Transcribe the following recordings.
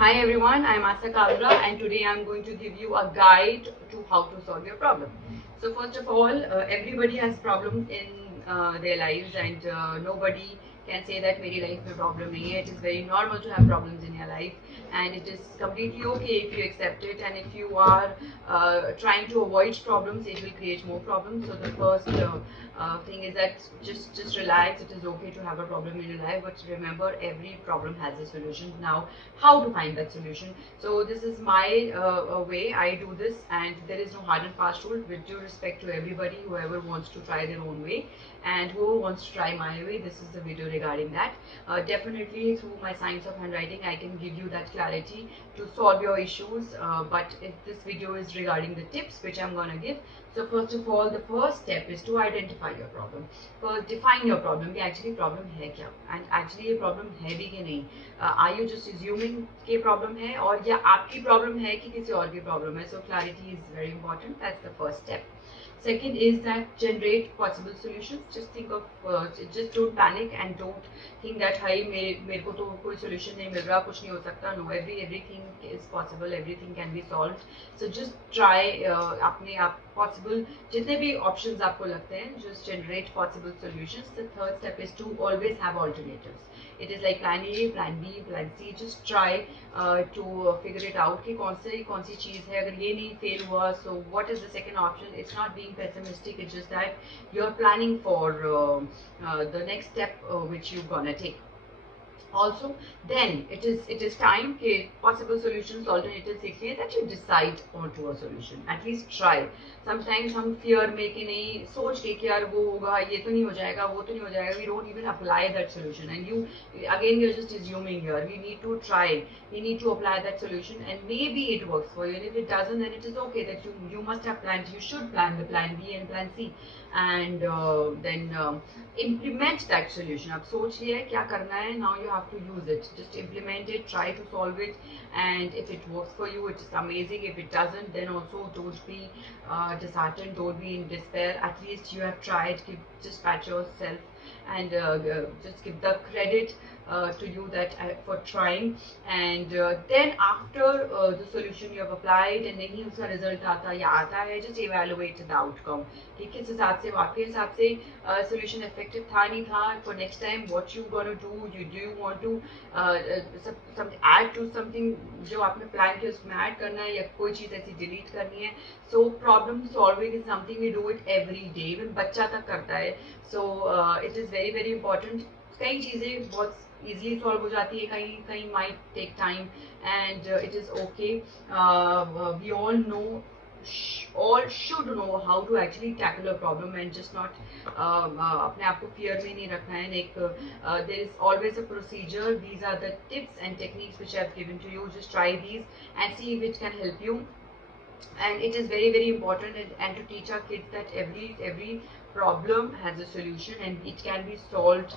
Hi everyone, I'm Asa Kalra and today I'm going to give you a guide to how to solve your problem. So first of all, everybody has problems in their lives and nobody can say that मेरी life में problem नहीं है. It is very normal to have problems in your life and it is completely okay if you accept it, and if you are trying to avoid problems, it will create more problems. So the first thing is that just relax. It is okay to have a problem in your life, but remember every problem has a solution. Now how to find that solution? So this is my way I do this, and there is no hard and fast rule. With due respect to everybody, whoever wants to try their own way and whoever wants to try my way, this is the video regarding that. Definitely through my science of handwriting I can give you that clarity to solve your issues, but if this video is regarding the tips which I'm gonna give. So first of all, the first step is to identify your problem. First, define your problem कि actually problem है क्या, and actually ये problem है भी कि नहीं. Are you just assuming कि problem है, और या आपकी problem है कि किसी और की problem है? So clarity is very important. That's the first step. Second is that generate possible solutions. Just think of, just don't panic and don't think that high मेरे को तो कोई solution नहीं मिल रहा, कुछ नहीं हो सकता. No, everything is possible, everything can be solved. So just try अपने आप possible जितने भी options आपको लगते हैं, just generate possible solutions. The third step is to always have alternatives. It is like plan A, plan B, plan C. Just try to figure it out कि कौन सी चीज़ है. अगर ये नहीं fail हुआ, so what is the second option? It's not being pessimistic. It's just that you're planning for the next step which you're gonna take. Also, then it is time कि possible solutions, alternatives सीखिए, that you decide onto a solution. At least try. Sometimes हम fear में कि नहीं सोच के कि यार वो होगा, ये तो नहीं हो जाएगा, वो तो नहीं हो जाएगा, we don't even apply that solution, and you're just assuming here. We need to try, we need to apply that solution, and maybe it works for you, and if it doesn't, then it is okay. That you must have planned, you should plan the plan B and plan C, and then implement that solution. अब सोच लिया है क्या करना है, now you have to use it. Just implement it, try to solve it, and if it works for you, it is amazing. If it doesn't, then also don't be disheartened, don't be in despair. At least you have tried. Just pat yourself and just give the credit to you that for trying, and then after the solution you have applied and नहीं उसका result आता या आता है, just evaluate the outcome कि किस हिसाब से, आपके हिसाब से solution effective था नहीं था. For next time what you gonna do, do you want to add to something जो आपने plan किया उसमें add करना है, या कोई चीज़ ऐसी delete करनी है. So problem solving is something we do it every day, even बच्चा तक करता है. So it is very very important. कई चीज़ें बहुत easily solve हो जाती है, कहीं might take time, and it is okay. We all know, all should know how to actually tackle a problem and just not अपने आप को fear में नहीं रखना है. Like there is always a procedure. These are the tips and techniques which I have given to you. Just try these and see if it can help you. And it is very very important, and to teach our kids that every problem has a solution and it can be solved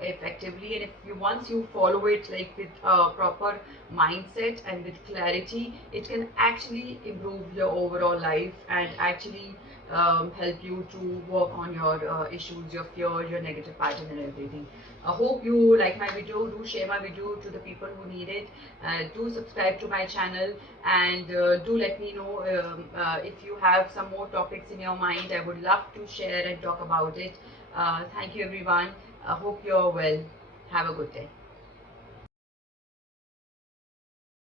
effectively. And if you once you follow it like with a proper mindset and with clarity, it can actually improve your overall life and actually help you to work on your issues, your fear, your negative pattern and everything. I hope you like my video. Do share my video to the people who need it. Do subscribe to my channel, and do let me know if you have some more topics in your mind. I would love to share and talk about it. Thank you everyone. I hope you're well. Have a good day.